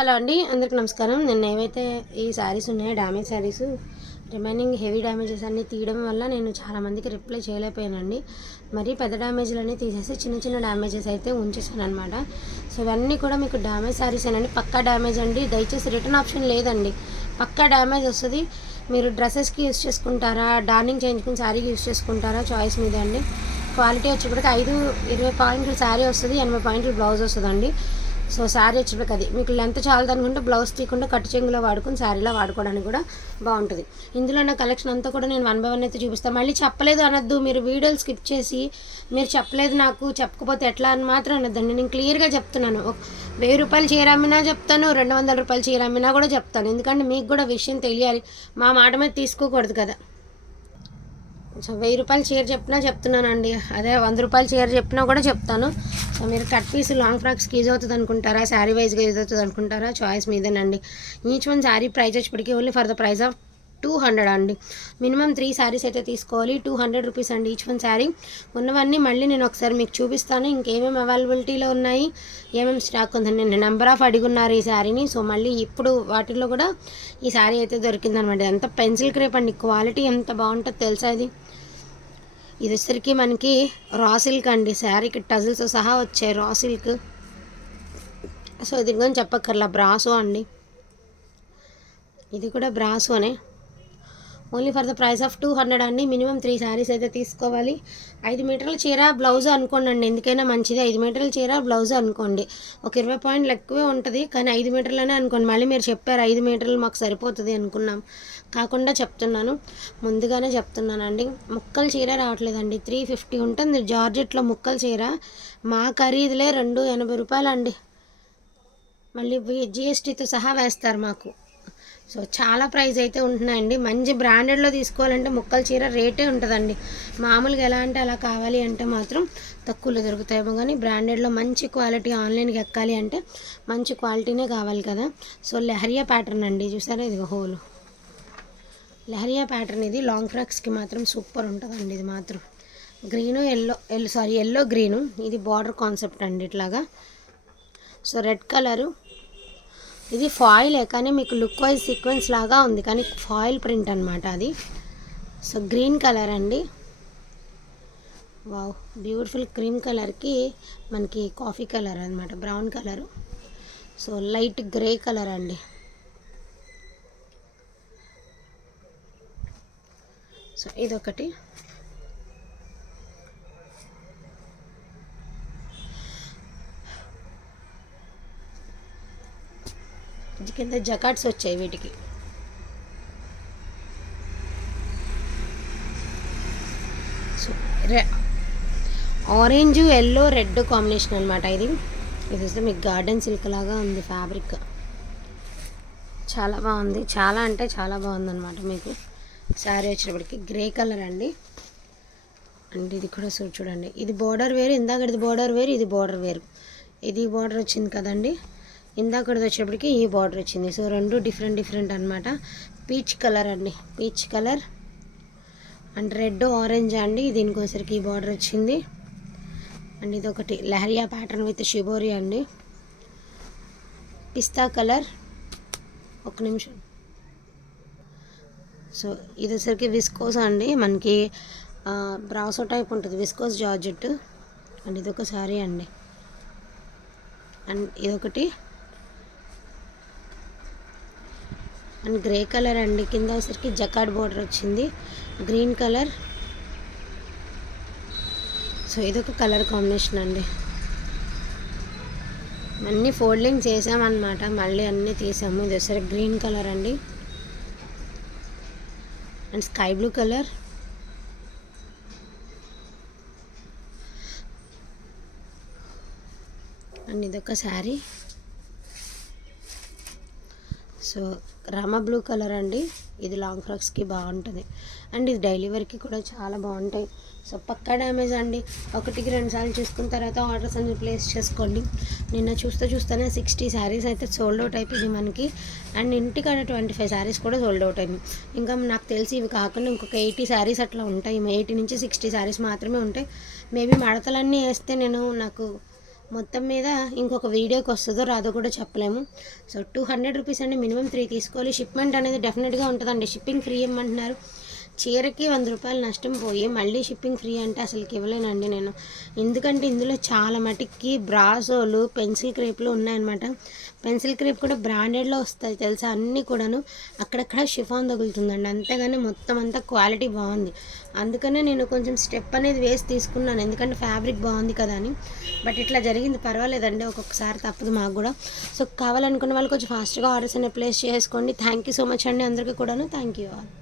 Hello అండి అందరికి నమస్కారం. నిన్న ఏవైతే ఈ శారీస్ ఉన్నాయో damage saris remaining heavy damages అన్నీ తీయడం వల్ల నేను చాలా మందికి రిప్లై చేయలేకపోయానండి. మరి పెద్ద డ్యామేజ్లన్నీ తీసేసి చిన్న చిన్న డ్యామేజెస్ అయితే ఉంచేసాను అనమాట సో ఇవన్నీ కూడా మీకు డ్యామేజ్ శారీస్ అండి పక్కా డ్యామేజ్ అండి. దయచేసి రిటర్న్ ఆప్షన్ లేదండి. పక్కా డ్యామేజ్ వస్తుంది. మీరు డ్రెస్సెస్కి యూస్ చేసుకుంటారా? డార్నింగ్ చేయించుకుని శారీకి యూస్ చేసుకుంటారా? చాయిస్ మీద అండి. క్వాలిటీ వచ్చేప్పటికి ఐదు ఇరవై పాయింట్లు శారీ వస్తుంది ఎనభై పాయింట్లు బ్లౌజ్ వస్తుందండి. సో శారీ వచ్చేప్పటికి అది. మీకు లెంత్ చాలదు అనుకుంటే బ్లౌజ్ తీయకుండా కట్టు చెంగులో వాడుకొని శారీలో వాడుకోవడానికి కూడా బాగుంటుంది. ఇందులో నా కలెక్షన్ అంతా కూడా నేను వన్ బై వన్ అయితే చూపిస్తాను మళ్ళీ చెప్పలేదు అనొద్దు. మీరు వీడియోలు స్కిప్ చేసి మీరు చెప్పలేదు నాకు చెప్పకపోతే ఎట్లా అని మాత్రం అనొద్దండి. నేను క్లియర్గా చెప్తున్నాను. వెయ్యి రూపాయలు చీరమ్మినా చెప్తాను రెండు వందల రూపాయలు చీరమ్మినా కూడా చెప్తాను. ఎందుకంటే మీకు కూడా విషయం తెలియాలి. మా మాట మీద తీసుకోకూడదు కదా. సో వెయ్యి రూపాయలు చీర చెప్పినా చెప్తున్నానండి. అదే వంద రూపాయలు చీర చెప్పినా కూడా చెప్తాను. సో మీరు కట్ పీస్ లాంగ్ ఫ్రాక్స్కి యూజ్ అవుతుంది అనుకుంటారా? శారీ వైజ్గా యూజ్ అవుతుంది అనుకుంటారా? చాయిస్ మీదేనండి. ఈచ్ వన్ శారీ ప్రైస్ వచ్చేప్పటికి only for the price of two hundred అండి. మినిమం త్రీ శారీస్ అయితే తీసుకోవాలి. టూ హండ్రెడ్ రూపీస్ అండి ఈచ్ వన్ శారీ. ఉన్నవన్నీ మళ్ళీ నేను ఒకసారి మీకు చూపిస్తాను. ఇంకేమేమి అవైలబిలిటీలో ఉన్నాయి ఏమేమి స్టాక్ ఉందండి నేను నెంబర్ ఆఫ్ అడిగున్నారు ఈ శారీని. సో మళ్ళీ ఇప్పుడు వాటిల్లో కూడా ఈ శారీ అయితే దొరికిందనమాట. ఎంత పెన్సిల్ క్రేప్ అండి. క్వాలిటీ ఎంత బాగుంటుందో తెలుసా ఇది? ఇది వచ్చరికి మనకి రా సిల్క్ అండి. శారీకి టజిల్స్ సహా వచ్చాయి రా సిల్క్. సో ఇది గురించి చెప్పక్కర్లా. బ్రాసో అండి. ఇది కూడా బ్రాసోనే. Only for the price of two hundred అండి. మినిమం త్రీ శారీస్ అయితే తీసుకోవాలి. ఐదు మీటర్ల చీర బ్లౌజ్ అనుకోండి అండి ఎందుకైనా మంచిది. ఐదు మీటర్ల చీర బ్లౌజ్ అనుకోండి. ఒక ఇరవై పాయింట్లు ఎక్కువే ఉంటుంది. కానీ ఐదు మీటర్లనే అనుకోండి. మళ్ళీ మీరు చెప్పారు ఐదు మీటర్లు మాకు సరిపోతుంది అనుకున్నాం. కాకుండా చెప్తున్నాను. ముందుగానే చెప్తున్నానండి. ముక్కల చీర రావట్లేదండి. త్రీ ఫిఫ్టీ ఉంటుంది. జార్జెట్లో ముక్కల చీర. మా ఖరీదులే రెండు ఎనభై రూపాయలు అండి మళ్ళీ జిఎస్టీతో సహా వేస్తారు మాకు. సో చాలా ప్రైస్ అయితే ఉంటున్నాయండి. మంచి బ్రాండెడ్లో తీసుకోవాలంటే ముక్కల చీర రేటే ఉంటుందండి. మామూలుగా ఎలా అంటే అలా కావాలి అంటే మాత్రం తక్కువలో దొరుకుతాయేమో కానీ బ్రాండెడ్లో మంచి క్వాలిటీ ఆన్లైన్కి ఎక్కాలి అంటే మంచి క్వాలిటీనే కావాలి కదా. సో లెహరియా ప్యాటర్న్ అండి. చూసారా? ఇది హోల్. లెహరియా ప్యాటర్న్ ఇది. లాంగ్ ఫ్రాక్స్కి మాత్రం సూపర్ ఉంటుందండి ఇది మాత్రం. Green yellow yellow sorry yellow green. ఇది బార్డర్ కాన్సెప్ట్ అండి ఇట్లాగా. సో రెడ్ కలరు ఇది ఫాయిలే కానీ మీకు లుక్ వైజ్ సీక్వెన్స్ లాగా ఉంది కానీ ఫాయిల్ ప్రింట్ అనమాట అది. సో గ్రీన్ కలర్ అండి. వావ్ బ్యూటిఫుల్ క్రీమ్ కలర్కి మనకి కాఫీ కలర్ అనమాట brown colour. So light grey colour అండి. సో ఇదొకటి. కింద జకాట్స్ వచ్చాయి వీటికి. సో రె ఆరెంజ్ ఎల్లో రెడ్ కాంబినేషన్ అనమాట ఇది. ఇది వస్తే మీకు గార్డెన్ సిల్క్ లాగా ఉంది ఫ్యాబ్రిక్ చాలా బాగుంది. చాలా అంటే చాలా బాగుందన్నమాట మీకు. శారీ వచ్చినప్పటికి గ్రే కలర్ అండి. అండ్ ఇది కూడా చూడండి. ఇది బోర్డర్ వేరు ఇందాకది బోర్డర్ వేరు ఇది బోర్డర్ వేరు ఇది బోర్డర్ వచ్చింది కదండి. ఇందాకటి వచ్చేటప్పటికి ఈ బార్డర్ వచ్చింది. సో రెండు డిఫరెంట్ డిఫరెంట్ అనమాట పీచ్ కలర్ అండి. Peach colour and red orange అండి. దీనికోసరికి ఈ బార్డర్ వచ్చింది. అండ్ ఇది ఒకటి లహరియా ప్యాటర్న్ విత్ షిబోరి అండి. పిస్తా కలర్ ఒక నిమిషం. సో ఇది వచ్చరికి విస్కోస్ అండి. మనకి బ్రాసో టైప్ ఉంటుంది. విస్కోస్ జార్జెట్ అండ్ ఇది ఒక సారీ అండి. అండ్ ఇదొకటి అండ్ గ్రే కలర్ అండి కింద వచ్చరికి జకాడ్ బోర్డర్ వచ్చింది. Green colour. సో ఇదొక కలర్ కాంబినేషన్ అండి. అన్నీ ఫోల్డింగ్ చేసామన్నమాట. మళ్ళీ అన్నీ తీసాము. ఇది ఒకసారి గ్రీన్ కలర్ అండి. And sky blue colour. And ఇదొక sari. So Rama blue colour అండి. ఇది లాంగ్ ఫ్రాక్స్కి బాగుంటుంది. అండ్ ఇది డైలీ వేర్కి కూడా చాలా బాగుంటాయి. సో పక్కా డ్యామేజ్ అండి. ఒకటికి రెండు సార్లు చూసుకున్న తర్వాత ఆర్డర్స్ అన్ని ప్లేస్ చేసుకోండి. నిన్న చూస్తూ చూస్తూనే సిక్స్టీ శారీస్ అయితే సోల్డ్ అవుట్ అయిపోయింది మనకి. అండ్ ఇంటికాడ ట్వంటీ ఫైవ్ శారీస్ కూడా సోల్డ్ అవుట్ అయినాయి. ఇంకా నాకు తెలిసి ఇవి కాకుండా ఇంకొక ఎయిటీ శారీస్ అట్లా ఉంటాయి. ఎయిటీ నుంచి సిక్స్టీ శారీస్ మాత్రమే ఉంటాయి. మేబీ మడతలన్నీ వేస్తే నేను నాకు మొత్తం మీద ఇంకొక వీడియోకి వస్తుందో రాదో కూడా చెప్పలేము. సో టూ హండ్రెడ్ రూపీస్ అండి మినిమం త్రీ తీసుకోవాలి. షిప్మెంట్ అనేది డెఫినెట్గా ఉంటుందండి. షిప్పింగ్ ఫ్రీ ఇవ్వమంటున్నారు చీరకి వంద రూపాయలు నష్టం పోయి మళ్ళీ షిప్పింగ్ ఫ్రీ అంటే అసలుకి ఇవ్వలేనండి నేను. ఎందుకంటే ఇందులో చాలా మటుకి బ్రాసోలు పెన్సిల్ క్రేప్లు ఉన్నాయన్నమాట. పెన్సిల్ క్రేప్ కూడా బ్రాండెడ్లో వస్తాయి తెలుసా? అన్నీ కూడాను అక్కడక్కడ షిఫాన్ తగులుతుందండి. అంతేగాని మొత్తం అంతా క్వాలిటీ బాగుంది. అందుకనే నేను కొంచెం స్టెప్ అనేది వేసి తీసుకున్నాను. ఎందుకంటే ఫ్యాబ్రిక్ బాగుంది కదా అని. బట్ ఇట్లా జరిగింది పర్వాలేదండి. ఒక్కొక్కసారి తప్పదు మాకు కూడా. సో కావాలనుకున్న వాళ్ళు కొంచెం ఫాస్ట్గా ఆర్డర్స్ అనే ప్లేస్ చేసుకోండి. థ్యాంక్ యూ సో మచ్ అండి అందరికీ కూడాను. Thank you all.